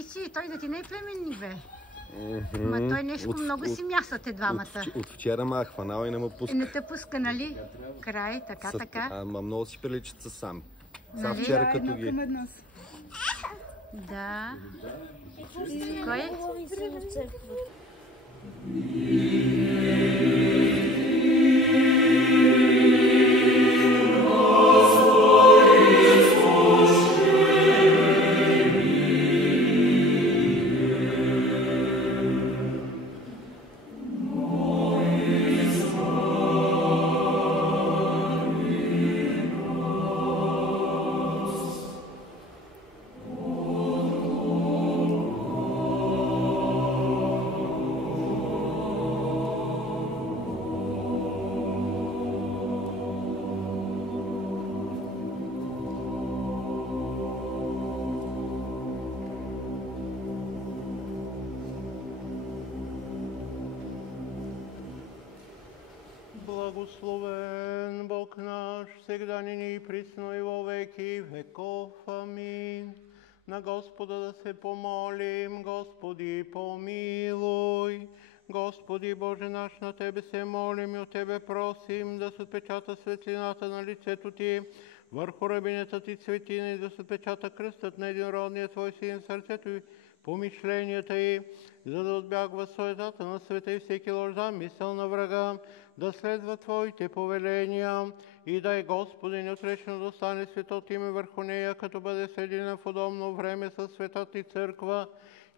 Ти си, той да ти не е племенник, бе. Ма той нещо много си мясате двамата. От вчера ма хванал и не му пуска. Не те пуска, нали? Край, така. Ама много си приличат със сам. Нали? Са вчера като ги... Да. Кой? Благословен Бог наш, всегда нині и присно и во веки веков. Амин. На Господа да се помолим, Господи помилуй. Господи Боже наш, на Тебе се молим и от Тебе просим да се отпечата светлината на лицето Ти върху рабинята Ти цветина и да се отпечата кръстът на единородния Твой Син в сърцето и помишленията й, за да отбягва суетата на света и всеки лош замисъл на врага, да следва Твоите повеления и дай Господи неотречно да остане светото име върху нея, като бъде съединена в удобно време със светата Ти църква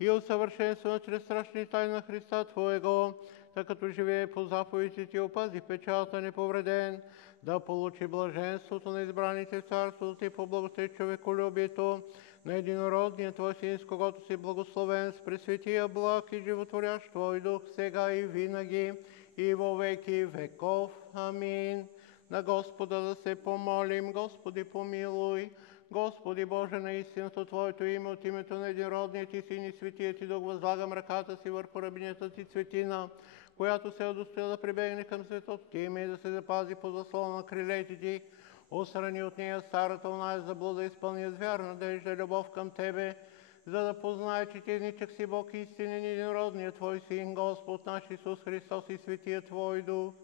и усъвършенствана чрез страшни тайни на Христа Твоего, така като живее по заповедите Ти, опази печата неповреден, да получи блаженството на избраните в царството Ти по благостта и човеколюбието на единородния Твой Син, с когото си благословен с пресветия благ и животворящ Твой Дух, сега и винаги и во веки веков. Амин. На Господа да се помолим. Господи помилуй. Господи Боже, на истината Твоето име, от името на единородния Ти Син и светия Ти Дух, възлагам ръката си върху рабинята Ти Цветина, която се удостоя да прибегне към светото Ти име и да се запази по заслона на крилете Ти. Острани от нея старата оная заблуда, изпълни с вяра, надежда и любов към Тебе, за да познае, че Ти едничък си Бог истинен, единородният Твой Син, Господ наш Исус Христос и светия Твой Дух.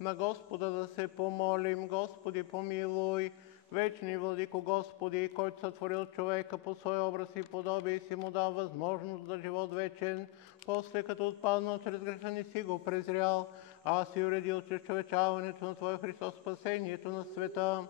На Господа да се помолим. Господи помилуй. Вечни владико Господи, който сътворил човека по своя образ и подобие и си му дал възможност за живот вечен, после като отпаднал чрез греха не си го презрял, а си уредил чрез човечаването на Твоя Христос спасението на света.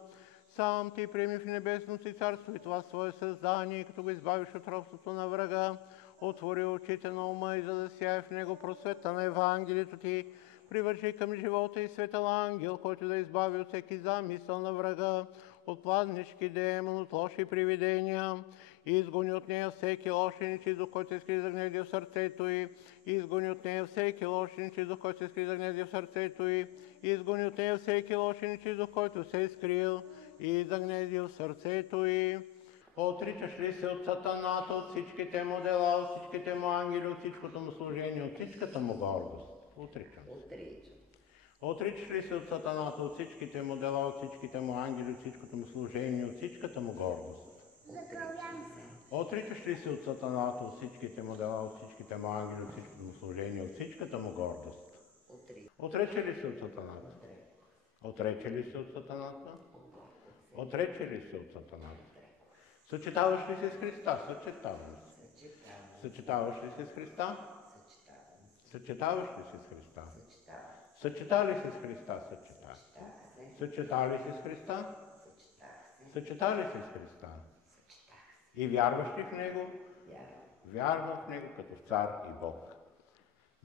Сам Ти приеми в небесното си царство и това свое създание, като го избавиш от робството на врага, отвори очите на ума и за да сяе в него просвета на Евангелието Ти, привърши към живота и светъл ангел, който да избави от всеки замисъл на врага, от пладнишки демон, от лоши привидения, и изгони от нея всеки лошеничи, до който се скри загнеди в сърцето й, изгони от нея всеки лошеничи, до който се скри загнеди в сърцето й, изгони от нея всеки лошеничи, до който се е скрил и загнеди в сърцето й. Отричаш ли се от сатаната, от всичките му дела, от всичките му ангели, от всичкото му служение, от всичката му гордост? Отричам. Отричаш ли се от сатаната, от всичките му дела, от всичките му ангели, от всичкото му служение, от всичката му гордост? Отричаш ли се от сатаната, от всичките му дела, от всичките му ангели, от всичкото му служение, от всичката му гордост? Отрече ли се от сатаната? Отрече ли се от сатаната? Отрече ли се от сатаната? Съчетаваш ли се с Христа? Съчетаваш. Съчетаваш ли се с Христа? Съчетаваш ли се с Христа? Съчета ли се с Христа? Съчета. Съчета ли се с Христа? Съчета ли се с Христа? И вярваш ли в Него? Вярвам в Него като в Цар и Бог.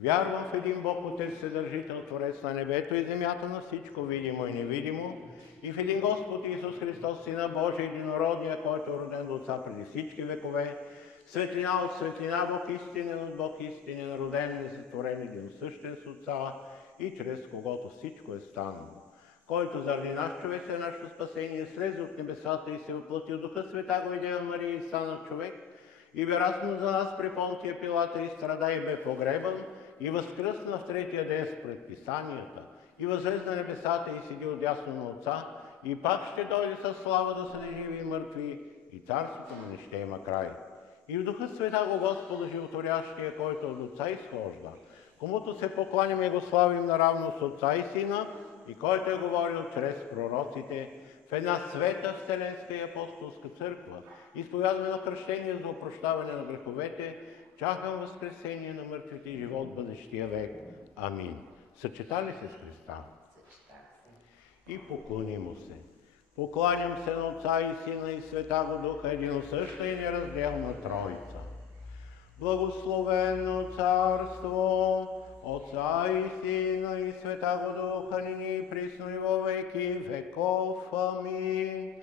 Вярвам в един Бог, Отец Вседържител, Творец на небето и земята, на всичко видимо и невидимо, и в един Господ Исус Христос, Сина Божий, единородния, който е роден от Отца преди всички векове, светлина от светлина, Бог истинен от Бог истинен, роден, несътворен, един същен с Отца, и чрез когото всичко е станало, който заради наш човек е нашето спасение, слезе от небесата и се въплати от Духа Света, го Дева Мария и стана човек, и бе разпнат за нас при Понтия Пилата и страда и бе погребан, и възкръсна в третия ден според Писанията, и възлезе на небесата и седи отдясно на Отца, и пак ще дойде със слава да съди живи и мъртви, и царството му не ще има край. и в Духа Света го Господа Животворящия, който от Отца изхожда, комуто се покланяме и го славим наравно с Отца и Сина, и който е говорил чрез пророците, в една света Вселенска и апостолска църква, изповядваме на кръщение за опрощаване на греховете, чакам възкресение на мъртвите и живот бъдещия век. Амин. Съчетали се с Христа? И поклонимо се. Покланям се на Отца и Сина и Святаго Духа, единосъща и неразделна Троица. Благословено царство, Отца и Сина и Святаго Духа, нині и присно и во веки веков. Амин.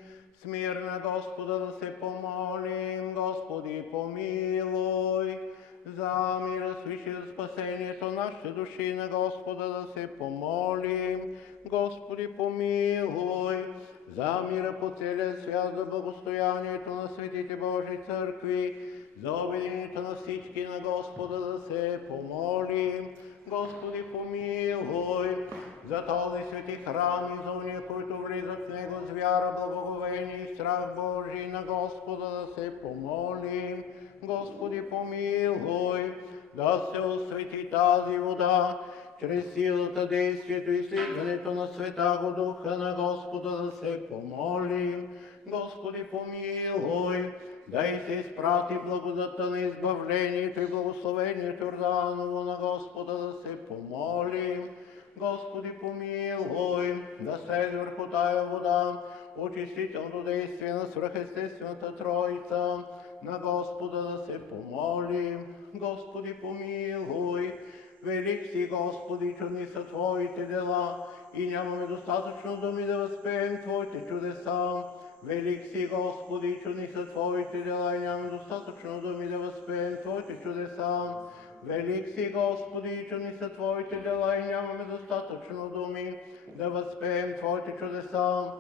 С мир на Господа да се помолим, Господи помилуй. За мира свише за спасението нашите души на Господа да се помолим, Господи помилуй. За мира по целия свят, за благостоянието на светите Божии църкви, за обединението на всички на Господа да се помолим, Господи помилуй. За този свети храм и за уния, които влизат в него с вяра, благоговение и страх Божий на Господа да се помолим, Господи помилуй. Да се освети тази вода, чрез силата, действието и слизането на Святаго Духа на Господа да се помолим, Господи помилуй. Да и се изпрати благодата на избавлението и благословението Йорданово на Господа да се помолим, Господи помилуй. Да слезе върху тая вода очистителното действие на свръхестествената Троица на Господа да се помолим, Господи помилуй. Велик си, Господи, чудни са Твоите дела и нямаме достатъчно думи да възпеем Твоите чудеса. Велик си, Господи, чудни са Твоите дела и нямаме достатъчно думи да възпеем Твоите чудеса. Велик си, Господи, чудни са Твоите дела и нямаме достатъчно думи да възпеем Твоите чудеса.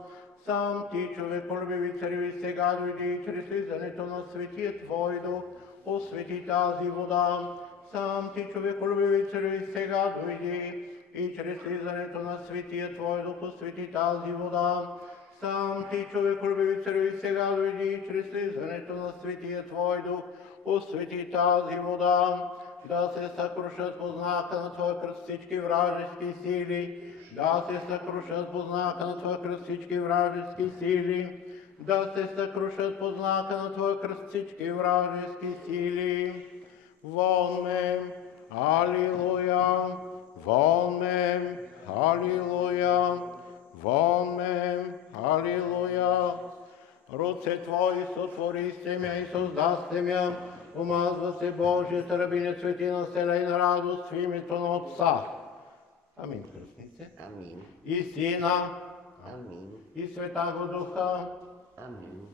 Сам Ти, човеколюбиви цареви, сега дойди и чрез слизането на Светия Твой Дух освети тази вода. Сам Ти, човеколюбиви цареви, сега дойди и чрез слизането на Светия Твой Дух освети тази вода. Сам Ти, човеколюбиви цареви, сега дойди и чрез слизането на Светия Твой Дух освети тази вода. Да се съкрушат по знака на Твоя кръст всички вражески сили. Да се съкрушат по знака на Твоя кръст всички вражески сили. Да се съкрушат по знака на Твоя кръст всички вражески сили. Вон ме, алилуя, вон ме, алилуя, вон ме, алилуя. Руце Твои сотвористе ме и создасте ме, помазва се Божията рабиня Цветина, селейна радост в името на Отца. Амин, кръстнице. Амин. И Сина. Амин. И Святаго Духа. Амин.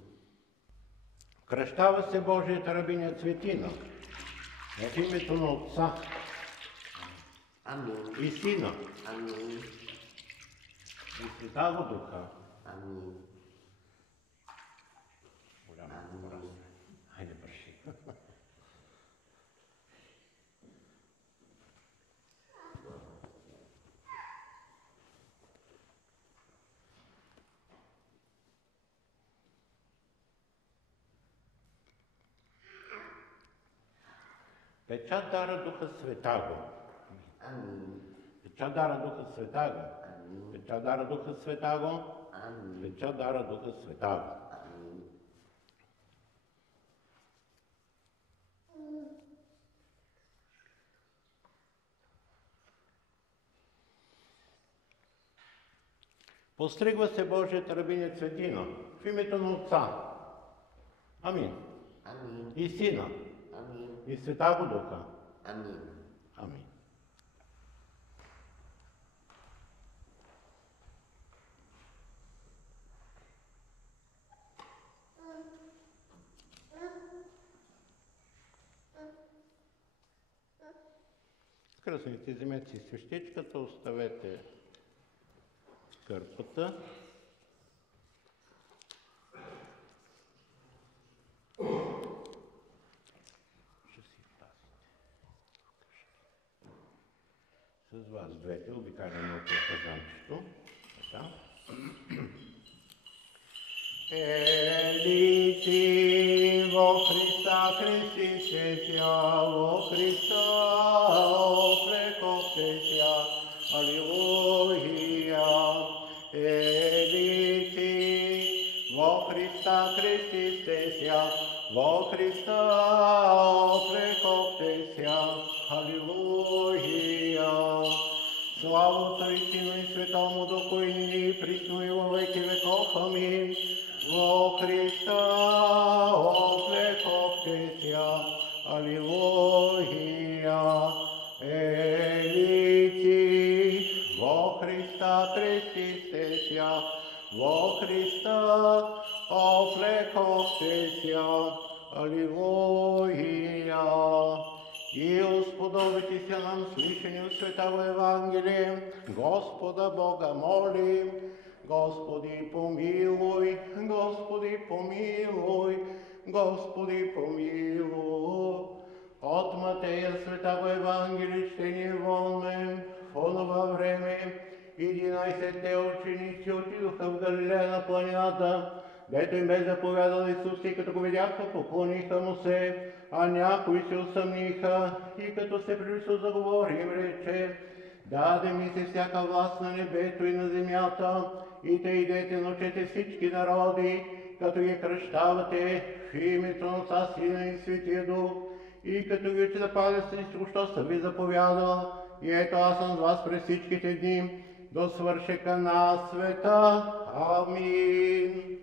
Кръщава се Божията рабиня Цветина в името на Отца. Амин. И Сина. Амин. И Святаго Духа. Амин. Хайде, бърши. Печат дара Духа Светаго. Амин. Печат дара Духа Светаго. Амин. Печат дара Духа Светаго. Амин. Печат дара Духа Светаго. Амин. Постригва се Божията рабиня Цветина в името на Отца. Амин. Амин. И Сина. Амин. И Святаго Духа. Амин. Амин. Кръстници, вземете си свещичката, оставете кърпата. Ще си пазите. С вас двете обикаляме около казанчето. Така. Елити во Христа Христос ся, во Христа офлекохте Аллилуйя. Елити, во Христа крестистеся, во Христа офлекохте Аллилуйя. Слава Отцу и Сыну и Святому Духу, и ныне и присно и во веки веков. Аминь. Во Христа офлекохте Аллилуйя. Елити, во Христа крестистеся, во Христа офлекохте Аллилуйя. И усподобитеся нам слышанию Святого Евангелия, Господа Бога молим. Господи помилуй, Господи помилуй, Господи помилуй. От Матея Святого Евангелия чтение волне. В онова време 11 ученици отидоха в Галилея на планината, дето им бе заповядал Исус, и като го видяха, поклониха му се, а някои се усъмниха, и като се приближи заговори им рече: даде ми се всяка власт на небето и на земята, и те идете научете всички народи, като ги кръщавате в името на Отца, Сина и Светия Дух, и като ги учите да пазите всичко, що съм ви заповядал. И ето аз съм с вас през всичките дни до свършека на света. Амин.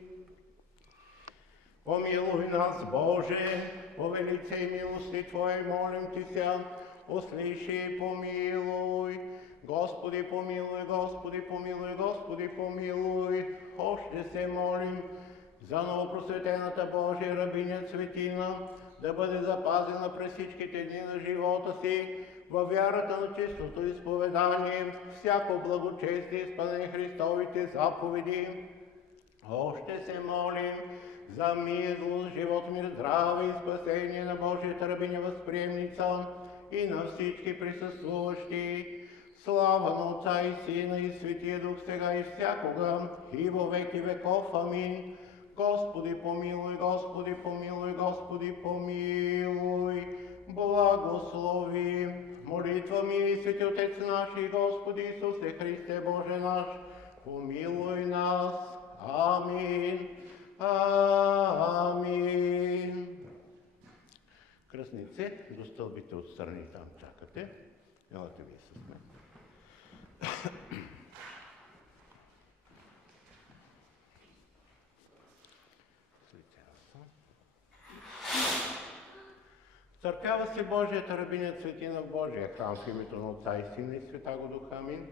Помилуй нас, Боже, по велице и милости Твоей, молим Ти ся, услыши и помилуй. Господи помилуй, Господи помилуй, Господи помилуй. Още се молим за новопросветената Божия рабиня Цветина, да бъде запазена през всичките дни на живота си, във вярата на чистото изповедание, всяко благочестие, изпълнени Христовите заповеди. Още се молим за мир, живот, мир, здраве и спасение на Божията рабиня възприемница и на всички присъствуващи. Слава на Отца и Сина и Светия Дух, сега и всякога, и во веки веков. Амин. Господи помилуй, Господи помилуй, Господи помилуй. Благослови молитва ми, Свети Отец наш и Господи Исусе Христе Боже наш, помилуй нас. Амин. Амин. Кръстници, до стълбите отстрани там чакате. Елате ви с мен. Църкява се Божията рабиня Цветина в Божия храм в името на Отца и Сина и Святаго Духа. Амин.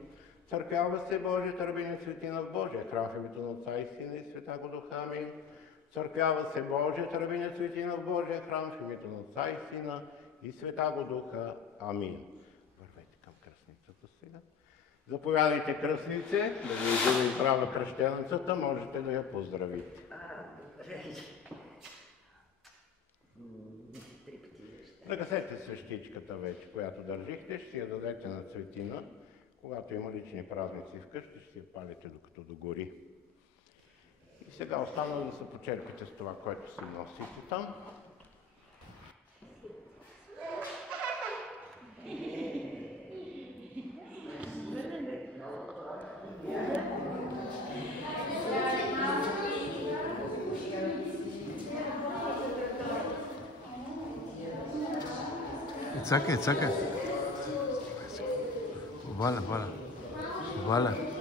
Църкява се Божията рабиня Цветина в Божия храм в името на Отца и Сина и Святаго Духа. Амин. Църкява се Божията рабиня Цветина в Божия храм в името на Отца и Сина и Святаго Духа. Амин. Вървете към кръстницата сега. Заповядайте, кръстнице, да ви бъде изправа кръщеницата, можете да я поздравите. Нагасете свещичката вече, която държихте, ще я дадете на Цветина. Когато има лични празници вкъщи, ще я палите докато догори. И сега остана да се почерпите с това, което си носите там. Saque. Voilà.